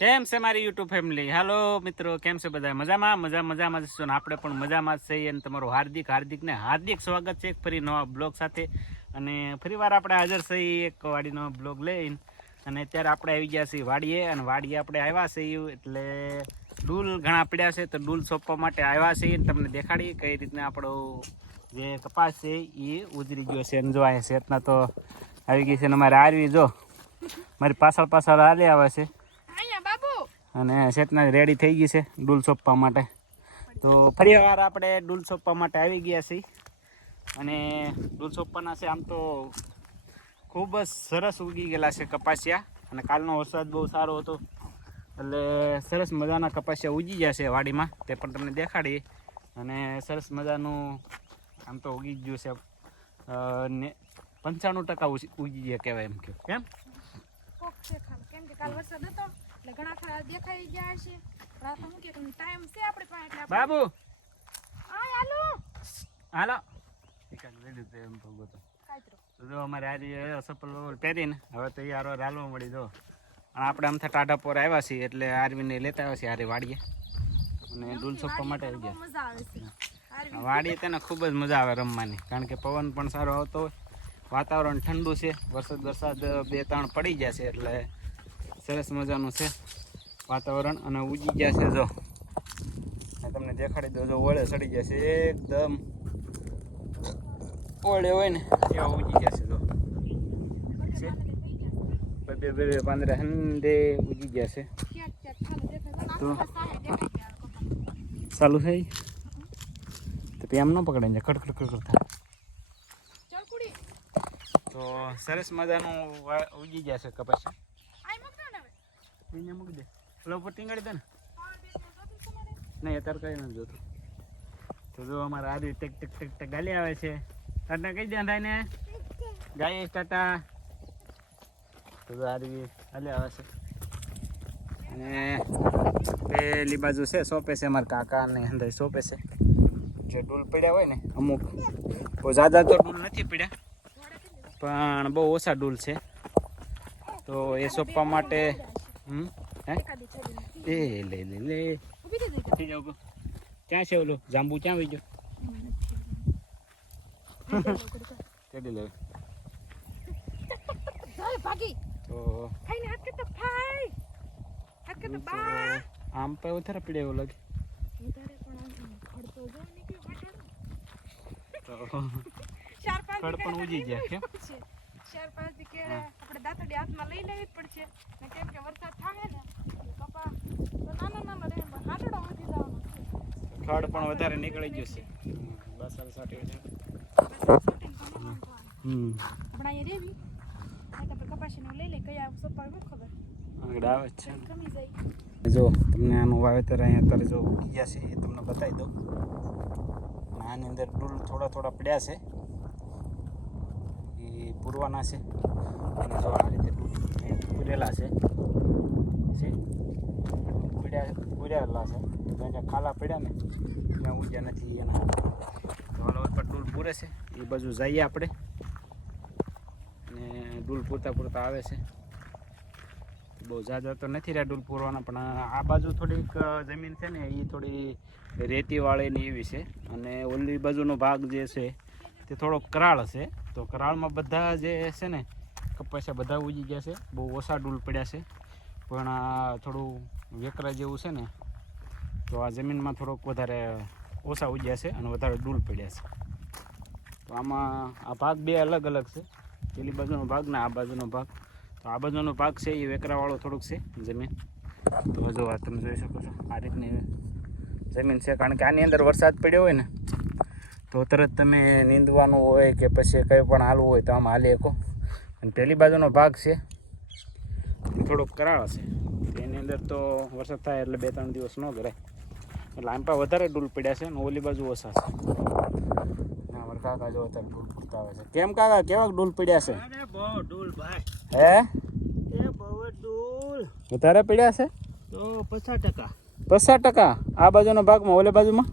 કેમ છે મારી યુટ્યુબ ફેમિલી? હાલો મિત્રો, કેમ છે બધા? મજામાં છો ને? આપણે પણ મજામાં જ છીએ અને તમારું હાર્દિક સ્વાગત છે એક ફરી નવા બ્લોગ સાથે. અને ફરીવાર આપણે હાજર છીએ એક વાડીનો બ્લોગ લઈને. અને અત્યારે આપણે આવી ગયા છીએ વાડીએ, અને વાડીએ આપણે આવ્યા છીએ એટલે ડૂલ ઘણા પડ્યા છે, તો ડૂલ સોંપવા માટે આવ્યા છીએ. તમને દેખાડીએ કઈ રીતના આપણો જે કપાસ છે એ ઉતરી ગયો છે. અને જો આ શેતના તો આવી ગઈ છે ને અમારે આરવી જો મારી પાછળ હાલી આવે છે. અને શેતના રેડી થઈ ગઈ છે ડૂલ સોંપવા માટે. તો ફરી વાર આપણે ડૂલ સોંપવા માટે આવી ગયા છીએ. અને ડૂલ સોંપવાના છે. આમ તો ખૂબ જ સરસ ઉગી ગયેલા છે કપાસિયા, અને કાલનો વરસાદ બહુ સારો હતો એટલે સરસ મજાના કપાસિયા ઉગી ગયા છે વાડીમાં, તે પણ તમને દેખાડીએ. અને સરસ મજાનું આમ તો ઉગી ગયું છે ને 95% ઉગી ગયા કહેવાય એમ કે. કેમ કે કાલ વરસાદ હતો એટલે ઘણા ખરા દેખાઈ ગયા છે. રાત હું કે ટાઈમ છે આપણે પાસે એટલે બાબુ હાલો હાલો એમ તો જો અમારે આજે સપલ પહેરીને હવે તો યાર હાલવા મળી જો. અને આપણે આમથી ટાઢા પોર આવ્યા છીએ એટલે આરવીને લેતા આવ્યા છીએ આરે વાડીએ, અને ડૂલ સોંપવા માટે આવી ગયા. મજા આવે છે વાડીએ તેને ખૂબ જ મજા આવે રમવાની, કારણ કે પવન પણ સારો આવતો હોય, વાતાવરણ ઠંડુ છે, વરસાદ 2-3 પડી ગયા છે એટલે સરસ મજાનું છે વાતાવરણ. અને ઉગી ગયા છે જો તમને દેખાડી દો, જો ઓળે ચડી ગયા છે એકદમ ઓળે હોય ને એવા ઉગી ગયા છે જો. બે પાંદડા હંડે ઉગી ગયા છે. તો ચાલુ થઈ તો એમ ન પકડે ને ખડખડ થાય. તો સરસ મજાનું ઉગી ગયા છે કપાસ. અહીંયા મૂકી દે, પેલો ઉપર ટીંગાડી દે ને. નહીં અત્યારે કઈ નથી જોતું. તો જો અમારે આદિ ટેક ગાલી આવે છે. ટાટા કઈ ધ્યાન થાય ને ગાય ટાટા. તો જો આદિ ગાલી આવે છે. અને પેલી બાજુ છે સોંપે છે અમારા કાકા ને અંદર સોંપે છે. જે ડૂલ પડ્યા હોય ને અમુક, બહુ જ્યાદા તો ડૂલ નથી પડ્યા પણ બહુ ઓછા ડૂલ છે, તો એ સોંપવા માટે એ લે થઈ જાવ. ક્યાં છે ઓલો જાંબુ? ક્યાં વહી ગયો? કેડી લે તો આમ પર ઉથરા પડ્યા એવું લાગે. ખડ પણ ઉજી ગયા. કેમ 4-5 દી કે આપણે દાંતડી હાથમાં લઈ લેવી જ પડશે ને, કેમ કે વરસાદ થાય ને કપા તો નાનો રહે હાટડો ઉઠી જવાનો છે. ખડ પણ વધારે નીકળી ગયું છે. બસ સાટી આપણે અહીંયા રેવી આપણે કપાસીનું લઈ લે કયા સપાય ન ખબર આગળ આવે છે. કમી જાય. જો તમને આનું વાવેતર અહીંયા અત્યારે જો ઉગી ગયા છે એ તમને બતાવી દઉં. આની અંદર ડૂલ થોડા પડ્યા છે એ પૂરવાના છે. અને જો આ રીતે પૂરેલા છે પૂરેલા છે. જ્યાં ખાલા પડ્યા ને ત્યાં ઉગ્યા નથી એના. તો હાલો પર ડૂલ પૂરે છે એ બાજુ જઈએ આપણે. અને ડૂલ પૂરતા આવે છે. બહુ ઝાઝા તો નથી રહ્યા ડૂલ પૂરવાના, પણ આ બાજુ થોડીક જમીન છે ને એ થોડી રેતીવાળીની એવી છે. અને ઓલી બાજુનો ભાગ જે છે તે થોડોક કરાળ છે. તો કરાળમાં બધા જે છે ને કપાસિયા બધા ઉગી ગયા છે. બહુ ઓછા ડૂલ પડ્યા છે, પણ આ થોડું વેકરા જેવું છે ને, તો આ જમીનમાં થોડોક વધારે ઓછા ઉગ્યા છે અને વધારે ડૂલ પડ્યા છે. તો આમાં આ ભાગ બે અલગ છે, પેલી બાજુનો ભાગ ને આ બાજુનો ભાગ. તો આ બાજુનો ભાગ છે એ વેકરાવાળો થોડુંક છે જમીન. તો જો આ તમે જોઈ શકો છો આ રીતની જમીન છે, કારણ કે આની અંદર વરસાદ પડ્યો હોય ને તો તરત તમે નીંદવાનું હોય કે પછી કંઈ પણ હાલવું હોય તો આમાં હાલી શકો. અને પેલી બાજુનો ભાગ છે એ થોડોક કરાળ છે, એની અંદર તો વરસાદ થાય એટલે 2-3 દિવસ ન કરાય. એટલે આમ પણ વધારે ડૂલ પડ્યા છે ને ઓલી બાજુ ઓછા છે. અમારા કાકા જો અત્યારે ડૂલ પૂરતા આવે છે. કેમ કાકા, કેવા ડૂલ પડ્યા છે? બહુ ડૂલ ભાઈ, હે એ બહુ ડૂલ વધારે પડ્યા છે તો 50%. 50%? આ બાજુના ભાગમાં, ઓલે બાજુમાં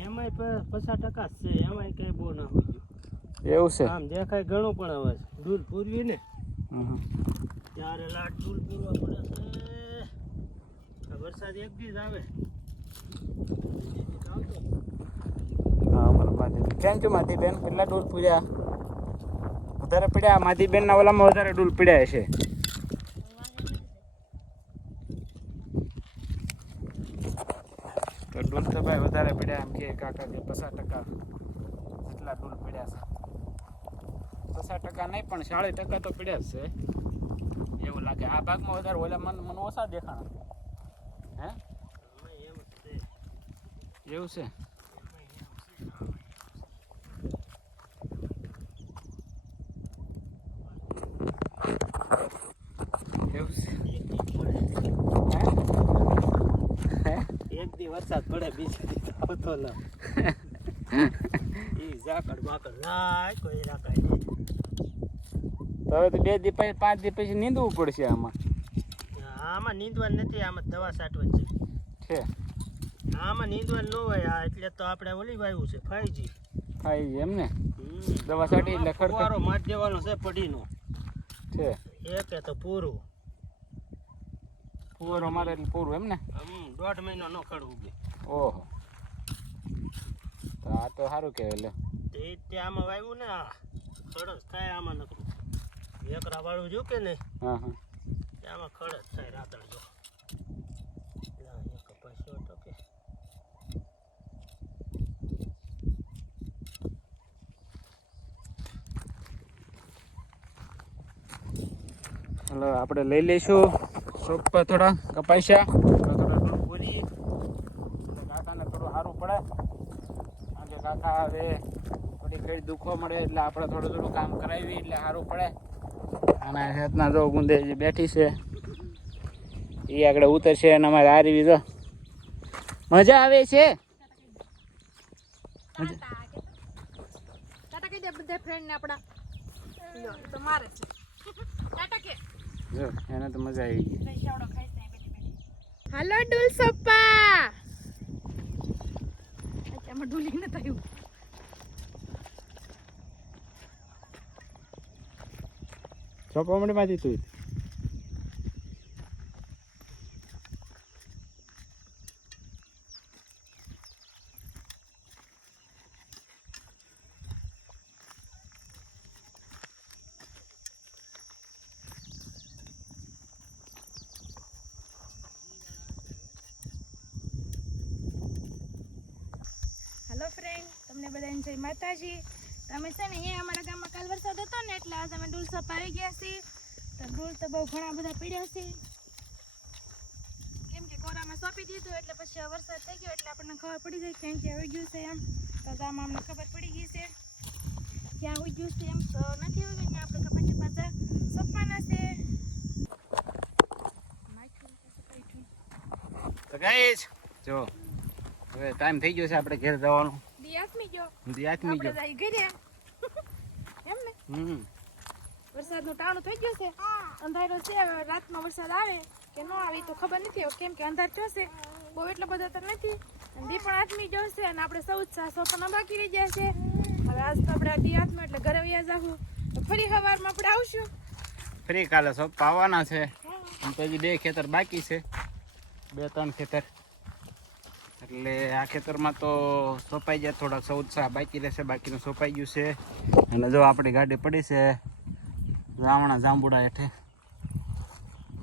એમાંય 50% જ છે, એમાંય કઈ બહુ ના હોય. એવું છે? આમ દેખાય ઘણું પણ આવે છે ડૂલ પૂરવી ને ત્યારે લાટ ડૂલ પૂરવા પડે છે. વરસાદ એક દી જ આવે હા મને માધીબેન કેમ છો માધીબેન કેટલા ડૂલ પૂર્યા વધારે પડ્યા માધીબેનના ઓલામાં વધારે ડૂલ પડ્યા હશે તો ડૂલ તો ભાઈ વધારે પડ્યા એમ કે કાકા કે 50% જેટલા ડૂલ પડ્યા છે 50% નહીં પણ 40% તો પડ્યા જ છે એવું લાગે આ ભાગમાં વધારે ઓલા મને ઓછા દેખાણા હે એવું છે એવું છે એક દી વરસાદ પડે બીજા દી તો આવતો ન ઈ ઝાકળ બાકળ લાય કોઈ રાખાય નહીં તો હવે તો 2 દી પછી 5 દી પછી નીંદવું પડશે આમાં આમાં નીંદવાનું નથી આમાં દવા છાંટવાની છે આમાં નીંદવાનું ન હોય આ એટલે તો આપણે ઓલી વાવ્યું છે 5G ખાઈ એમ ને દવા છાંટી એટલે ખર્ચ ફુવારો મારી દેવાનો છે પડીનો છે એકે તો પૂરું ફુવારો મારે એટલે પૂરું એમ ને 1.5 મહિનો ન ખડવું બે ઓહો તો આ તો સારું કહેવાય લે તે આમાં વાવ્યું ને આ ખડસ થાય આમાં નકરું એકરા વાળું જો કે નહીં હા હા આમાં ખડસ થાય રાતળ જો કપાસ્યો તો કે હલો આપણે લઈ લઈશું શોપ પર થોડા કપાસ્યા થોડા ડૂલ પૂરી એટલે કાકાને થોડું સારું પડે કારણ કે કાકા હવે થોડી ઘડી દુખો મળે એટલે આપણે થોડું થોડું કામ કરાવી એટલે સારું પડે અને હેતના જો ગુંદે જે બેઠી છે એ આગળ ઉતરશે અને અમારે આ રીવી જો મજા આવે છે ટાટા કહી દે બધા ફ્રેન્ડ ને આપડા લો તો મારે છે ટાટા કે જો એને તો મજા આવી ગઈ પૈસાડો ખાઈ જાય બેઠી બેઠી હાલો ડુલ સપ્પા અચ્છા માં ડુલી ન થયું ચોપમણીમાંથી તું હેલો ફ્રેન્ડ તમને બધાને જય માતાજી તમે છે ને અહીંયા અમારા ગામમાં કાલ વરસાદ હતો ને એટલે આજ અમે ડૂલ સપ આવી ગયા છીએ તો ડૂલ તો બહુ ઘણા બધા પડ્યા છે કેમ કે કોરામાં સોંપી દીધું એટલે પછી વરસાદ થઈ ગયો એટલે આપણને ખબર પડી જાય ક્યાં ક્યાં આવી ગયું છે એમ તો ગામમાં અમને ખબર પડી ગઈ છે ક્યાં આવી ગયું છે એમ તો નથી આવી ગયું આપણે પછી પાછા સોંપવાના છે તો ગાઈસ જો હવે ટાઈમ થઈ ગયો છે આપણે ઘેર જવાનો દિયાસમી ગયો દિયાસમી આપણે ગયો જઈ ઘરે એમ ને વરસાદનું ટાણું થઈ ગયું છે અંધારો છે હવે રાતનો વરસાદ આવે કે ન આવે તો ખબર નથી હવે કેમ કે અંધાર થશે બહુ એટલો બધો તો નથી અને દી પણ આથમી ગયો છે અને આપણે 14 પણ બાકી રહી ગયા છે હવે આજ તો આપણે દી આથમાં એટલે ઘરે વયા જાવું તો ફરી સવારમાં આપણે આવશું ફરી કાલે સબ પાવાના છે અને તો હજી 2 ખેતર બાકી છે 2-3 ખેતર એટલે આ ખેતરમાં તો સોંપાઈ જાય થોડાક 14 બાકી રહેશે બાકીનું સોંપાઈ ગયું છે અને જો આપણી ગાડી પડી છે રાવણા જાંબુડા હેઠે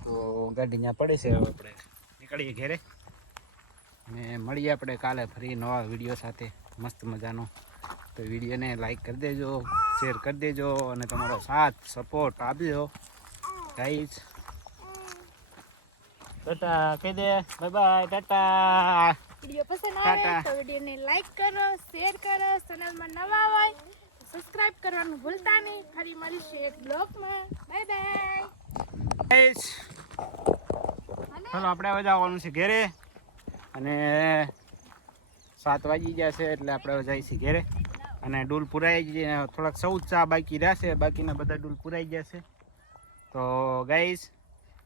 તો ગાડી ત્યાં પડી છે હવે આપણે નીકળીએ ઘેરે અને મળીએ આપણે કાલે ફરી નવા વિડીયો સાથે મસ્ત મજાનો તો વિડીયોને લાઈક કરી દેજો શેર કરી દેજો અને તમારો સાથ સપોર્ટ આપજો ગાઈઝ ટાટા કહી દે બાય બાય ટાટા વિડીયો પસંદ આવે તો વિડીયોને લાઈક કરો શેર કરો ચેનલમાં નવા હોય સબસ્ક્રાઇબ કરવાનું ભૂલતા નહીં ફરી મળીશું એક બ્લોગમાં બાય બાય ગાઈઝ ચાલો આપણે હવે જવાનું છે ઘેરે અને 7 વાગી ગયા છે એટલે આપણે હવે જઈએ છીએ ઘેરે અને ડૂલ પુરાઈ ગયા થોડાક 14 બાકી રહેશે બાકીના બધા ડૂલ પુરાઈ ગયા છે તો ગાઈઝ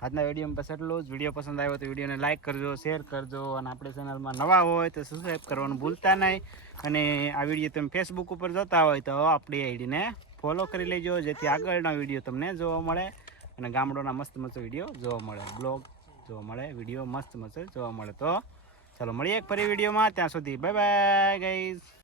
આજના વિડીયોમાં બસ એટલું જ વિડીયો પસંદ આવ્યો તો વિડીયોને લાઈક કરજો શેર કરજો અને આપણે ચેનલમાં નવા હોય તો સબસ્ક્રાઈબ કરવાનું ભૂલતા નહીં અને આ વિડીયો તમે ફેસબુક ઉપર જોતા હોય તો આપણી આઈડીને ફોલો કરી લેજો જેથી આગળના વિડીયો તમને જોવા મળે અને ગામડોના મસ્ત મસ્ત વિડીયો જોવા મળે બ્લોગ જોવા મળે, વિડીયો મસ્ત મસ્ત જોવા મળે. તો ચાલો મળીએ એક ફરી વિડીયોમાં, ત્યાં સુધી બાય બાય ગાઈઝ.